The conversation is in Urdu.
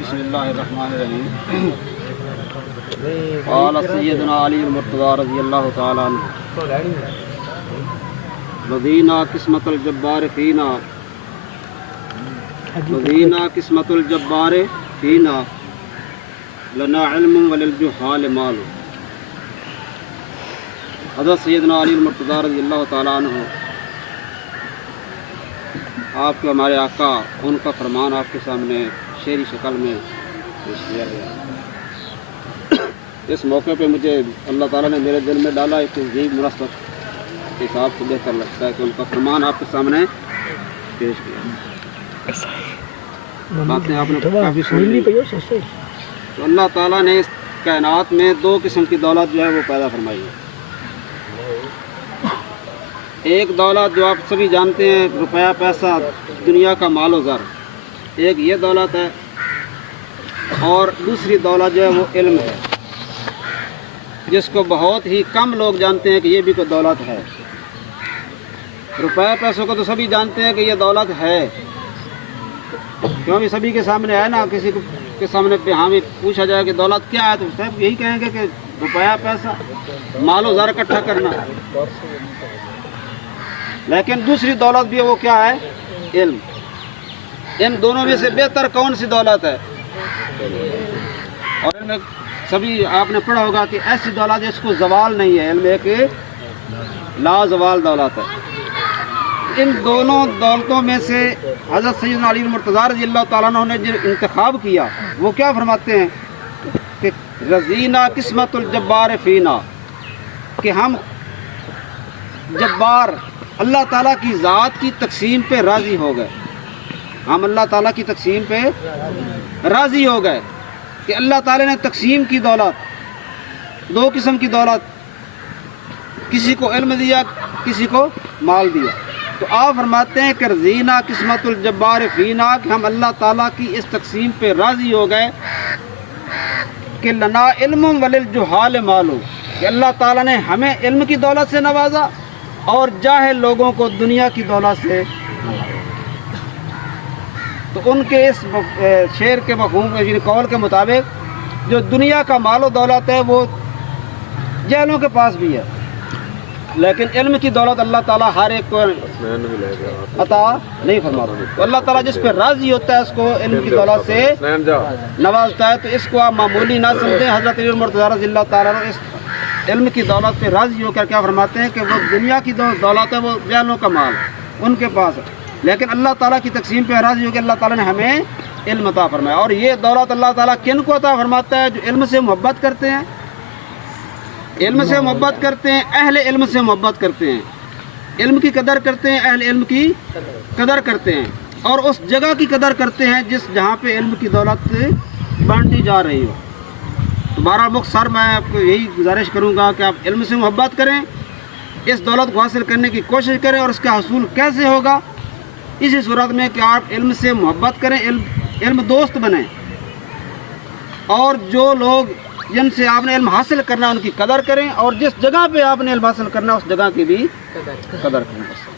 بسم اللہ الرحمن الرحیم۔ قال سیدنا علی المرتضی رضی اللہ تعالی عنہ رضینا قسمت الجبار فینا رضینا قسمت الجبار فینا لنا علم وللجہال مال۔ حضرت سیدنا علی المرتضی رضی اللہ تعالی عنہ آپ کے ہمارے آقا، ان کا فرمان آپ کے سامنے شعری شکل میں پیش کیا گیا۔ اس موقع پہ مجھے اللہ تعالیٰ نے میرے دل میں ڈالا ایک عجیب مناسبت کے حساب سے بہتر لگتا ہے کہ ان کا فرمان آپ کے سامنے پیش کیا۔ باتیں آپ نے کافی سن لی۔ تو اللہ تعالیٰ نے اس کائنات میں دو قسم کی دولت جو ہے وہ پیدا فرمائی ہے۔ ایک دولت جو آپ سبھی جانتے ہیں، روپیہ پیسہ، دنیا کا مال و زر، ایک یہ دولت ہے، اور دوسری دولت جو ہے وہ علم ہے، جس کو بہت ہی کم لوگ جانتے ہیں کہ یہ بھی کوئی دولت ہے۔ روپیہ پیسوں کو تو سبھی جانتے ہیں کہ یہ دولت ہے، کیوں بھی سبھی کے سامنے ہے نا، کسی کے سامنے پہ ہاں بھی پوچھا جائے کہ دولت کیا ہے تو سب یہی کہیں گے کہ روپیہ پیسہ، مال و زر اکٹھا کرنا۔ لیکن دوسری دولت بھی ہے، وہ کیا ہے؟ علم۔ ان دونوں میں سے بہتر کون سی دولت ہے؟ اور علم سبھی آپ نے پڑھا ہوگا کہ ایسی دولت جس کو زوال نہیں ہے، علم ایک لازوال دولت ہے۔ ان دونوں دولتوں میں سے حضرت سیدنا علی المرتضی رضی اللہ تعالیٰ عنہ نے جو انتخاب کیا، وہ کیا فرماتے ہیں کہ رضینا قسمت الجبار فینا، کہ ہم جبار اللہ تعالیٰ کی ذات کی تقسیم پہ راضی ہو گئے۔ ہم اللہ تعالیٰ کی تقسیم پہ راضی ہو گئے کہ اللہ تعالیٰ نے تقسیم کی دولت، دو قسم کی دولت، کسی کو علم دیا، کسی کو مال دیا۔ تو آپ فرماتے ہیں کہ رضینا قسمت الجبار فینا، کہ ہم اللہ تعالیٰ کی اس تقسیم پہ راضی ہو گئے کہ لنا علم وللجہال مال، کہ اللہ تعالیٰ نے ہمیں علم کی دولت سے نوازا اور جاہل لوگوں کو دنیا کی دولت سے۔ تو ان کے اس شعر کے مفہوم قول کے مطابق جو دنیا کا مال و دولت ہے وہ جاہلوں کے پاس بھی ہے، لیکن علم کی دولت اللہ تعالیٰ ہر ایک کو عطا نہیں فرماتا۔ تو اللہ تعالیٰ جس پہ راضی ہوتا ہے اس کو علم کی دولت سے نوازتا ہے۔ تو اس کو آپ معمولی نہ سمجھیں۔ حضرت علی المرتضی رضی اللہ تعالیٰ عنہ اس علم کی دولت پہ راضی ہو کر کیا فرماتے ہیں کہ وہ دنیا کی دولت ہے، وہ جاہلوں کا مال ان کے پاس ہے، لیکن اللہ تعالیٰ کی تقسیم پہ راضی ہو کہ اللہ تعالیٰ نے ہمیں علم عطا فرمایا۔ اور یہ دولت اللہ تعالیٰ کن کو عطا فرماتا ہے؟ جو علم سے محبت کرتے ہیں، علم سے محبت کرتے ہیں، اہل علم سے محبت کرتے ہیں، علم کی قدر کرتے ہیں، اہل علم کی قدر کرتے ہیں، اور اس جگہ کی قدر کرتے ہیں جہاں پہ علم کی دولت بانٹی جا رہی ہو۔ دوبارہ مختصر میں آپ کو یہی گزارش کروں گا کہ آپ علم سے محبت کریں، اس دولت کو حاصل کرنے کی کوشش کریں، اور اس کا حصول کیسے ہوگا؟ اسی صورت میں کہ آپ علم سے محبت کریں، علم دوست بنیں، اور جو لوگ جن سے آپ نے علم حاصل کرنا ان کی قدر کریں، اور جس جگہ پہ آپ نے علم حاصل کرنا اس جگہ کی بھی قدر کریں۔